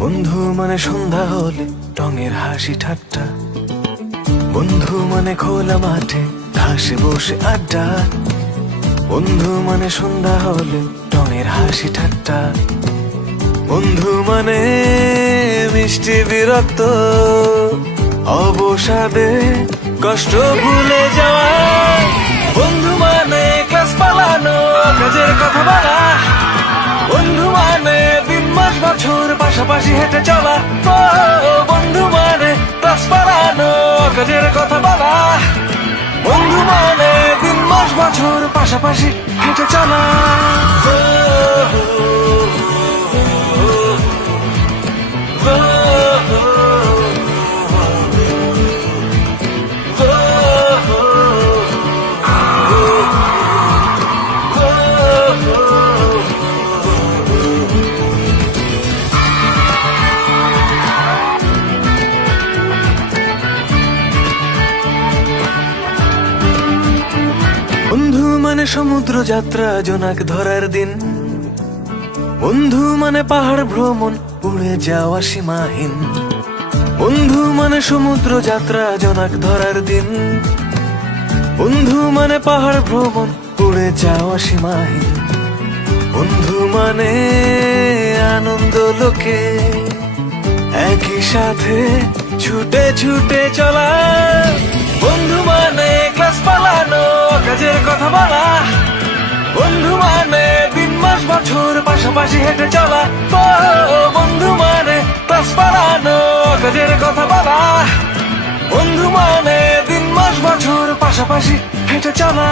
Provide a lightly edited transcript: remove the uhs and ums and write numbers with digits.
বন্ধু মানে সন্ধ্যা হলে টঙের হাসি ঠাট্টা, বন্ধু মানে খোলা মাঠে ঘাসে বসে আড্ডা। বন্ধু মানে সন্ধ্যা হলে টঙের হাসি ঠাট্টা, বন্ধু মানে মিষ্টি বিরক্ত অবসাদে কষ্ট ভুলে যাওয়া। বন্ধু মানে ক্লাস পালানো কাজের কথা বলা, বন্ধু মানে দিন মাস বছর পাশাপাশি হেঁটে চলা। বন্ধু মানে ক্লাস পালানো কাজের কথা বলা, বন্ধু মানে দিন মাস বছর পাশাপাশি হেঁটে চলা। বন্ধু মানে সমুদ্র যাত্রা জোনাক ধরার দিন, বন্ধু মানে পাহাড় ভ্রমণ উড়ে যাওয়া সীমাহীন। বন্ধু মানে সমুদ্র যাত্রা জোনাক ধরার দিন, বন্ধু মানে পাহাড় ভ্রমণ উড়ে যাওয়া সীমাহীন। বন্ধু মানে আনন্দ লোকে একই সাথে ছুটে ছুটে চলা। বন্ধু মানে ক্লাস পালানো কাজের কথা বলা, বন্ধু মানে দিন মাস বছর পাশাপাশি হেঁটে চলা। বন্ধু মানে ক্লাস পালানো কাজের কথা বলা, বন্ধু মানে দিন মাস বছর পাশাপাশি হেঁটে চলা।